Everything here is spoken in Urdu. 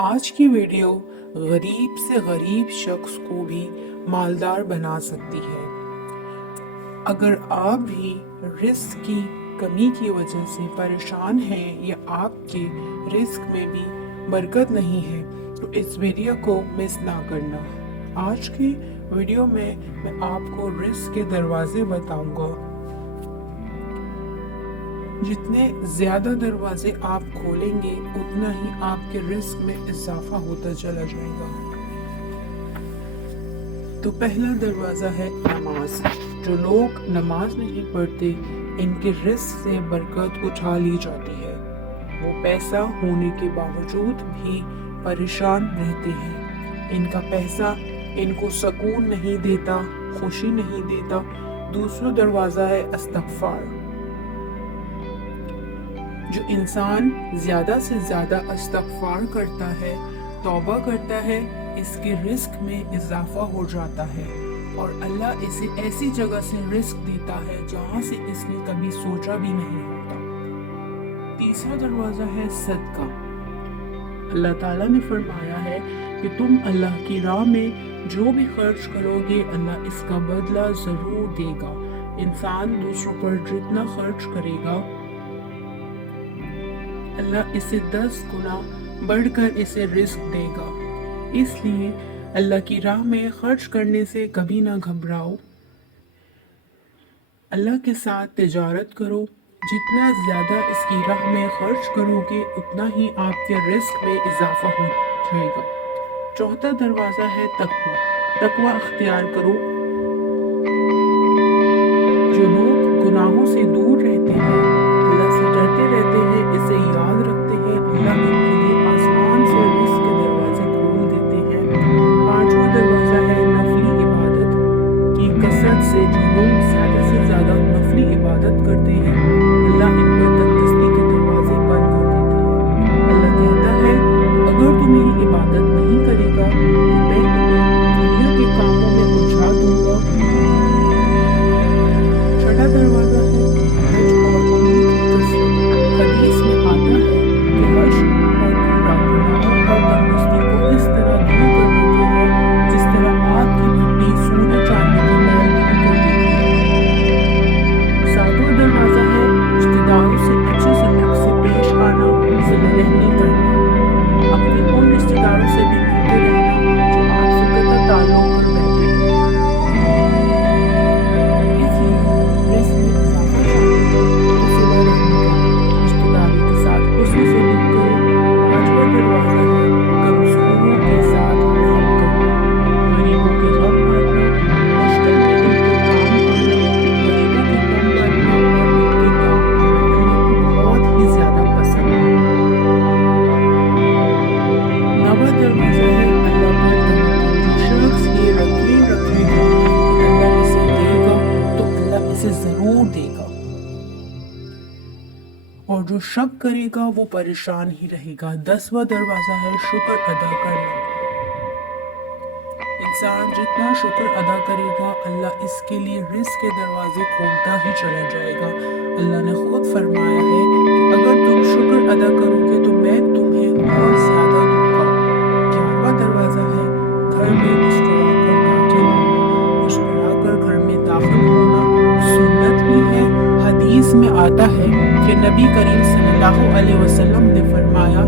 آج کی ویڈیو غریب سے غریب شخص کو بھی مالدار بنا سکتی ہے۔ اگر آپ بھی رزق کی کمی کی وجہ سے پریشان ہیں یا آپ کے رزق میں بھی برکت نہیں ہے تو اس ویڈیو کو مس نہ کرنا۔ آج کی ویڈیو میں آپ کو رزق کے دروازے بتاؤں گا۔ جتنے زیادہ دروازے آپ کھولیں گے اتنا ہی آپ کے رزق میں اضافہ ہوتا چلا جائے گا۔ تو پہلا دروازہ ہے نماز۔ جو لوگ نماز نہیں پڑھتے ان کے رزق سے برکت اٹھا لی جاتی ہے۔ وہ پیسہ ہونے کے باوجود بھی پریشان رہتے ہیں۔ ان کا پیسہ ان کو سکون نہیں دیتا، خوشی نہیں دیتا۔ دوسرا دروازہ ہے استغفار۔ جو انسان زیادہ سے زیادہ استغفار کرتا ہے، توبہ کرتا ہے، اس کے رزق میں اضافہ ہو جاتا ہے اور اللہ اسے ایسی جگہ سے رزق دیتا ہے جہاں سے اس نے کبھی سوچا بھی نہیں ہوتا۔ تیسرا دروازہ ہے صدقہ۔ اللہ تعالیٰ نے فرمایا ہے کہ تم اللہ کی راہ میں جو بھی خرچ کرو گے اللہ اس کا بدلہ ضرور دے گا۔ انسان دوسروں پر جتنا خرچ کرے گا اللہ اسے 10 گنا بڑھ کر اسے رزق دے گا۔ اس لیے اللہ کی راہ میں خرچ کرنے سے کبھی نہ گھبراؤ۔ اللہ کے ساتھ تجارت کرو۔ جتنا زیادہ اس کی راہ میں خرچ کرو گے اتنا ہی آپ کے رزق میں اضافہ ہو جائے گا۔ چوتھا دروازہ ہے تقوی۔ تقوی اختیار کرو۔ جو لوگ گناہوں سے دور رہتے ہیں، اللہ سے ڈرتے رہتے ہیں، اسے یاد رکھتے ہیں، اللہ ان کے لیے آسمان سے رزق کے دروازے کھول دیتے ہیں۔ پانچواں دروازہ ہے نفلی عبادت کی کثرت سے۔ جو لوگ زیادہ سے زیادہ نفلی عبادت کرتے ہیں اللہ ان پر تندرستی کے دروازے بند کر دیتے ہیں۔ اللہ کہتا ہے اگر تو میری عبادت نہیں کرے گا تو میں تمہیں دنیا کے کاموں میں الجھا دوں گا۔ چھٹا دروازہ ہے حج اور عمرے کی کثرت۔ حدیث میں آتا ہے کہ حج اور عمرہ گناہوں اور تندرستی کو اس طرح دور کر دیتے ہیں جس طرح آگ کی بھٹی سونے چاندی کے میل دور کر دیتی ہے۔ ساتواں دروازہ ہے رشتہ داروں سے اچھے سلوک سے پیش آنا، صلہ رحمی کرنا۔ اپنے ان رشتہ داروں سے بھی ملتے رہنا جو آپ سے قطع تعلق کر بیٹھے ہیں۔ اس لیے رزق میں اضافہ چاہتے ہو تو صلہ رحمی کرو، رشتہ داروں کے ساتھ حسن سلوک کرو۔ پانچواں دروازہ ہے کمزوروں کے ساتھ رحم کرنا، غریبوں کے غم بانٹنا، مشکل میں ان کے کام آنا، غریبوں کے غم بانٹنا اور ان کے کام آنا اللہ کو بہت ہی زیادہ پسند ہے۔ نواں دروازہ ہے اللہ پر توکل۔ جو شخص یہ رکھے گا کہ اللہ اسے دے گا تو اللہ اسے ضرور دے گا، اور جو شک کرے گا وہ پریشان ہی رہے گا۔ 10واں دروازہ ہے شکر ادا کرنا۔ انسان جتنا شکر ادا کرے گا اللہ اس کے لیے رزق کے دروازے کھولتا ہی چلا جائے گا۔ اللہ نے خود فرمایا ہے کہ اگر تم شکر ادا کرو گے تو میں تمہیں اور زیادہ دوں گا۔ 11واں دروازہ ہے گھر میں مسکرا کر داخل ہونا۔ مسکرا کر گھر میں داخل ہونا سنت بھی ہے۔ حدیث میں آتا ہے کہ نبی کریم صلی اللہ علیہ وسلم نے فرمایا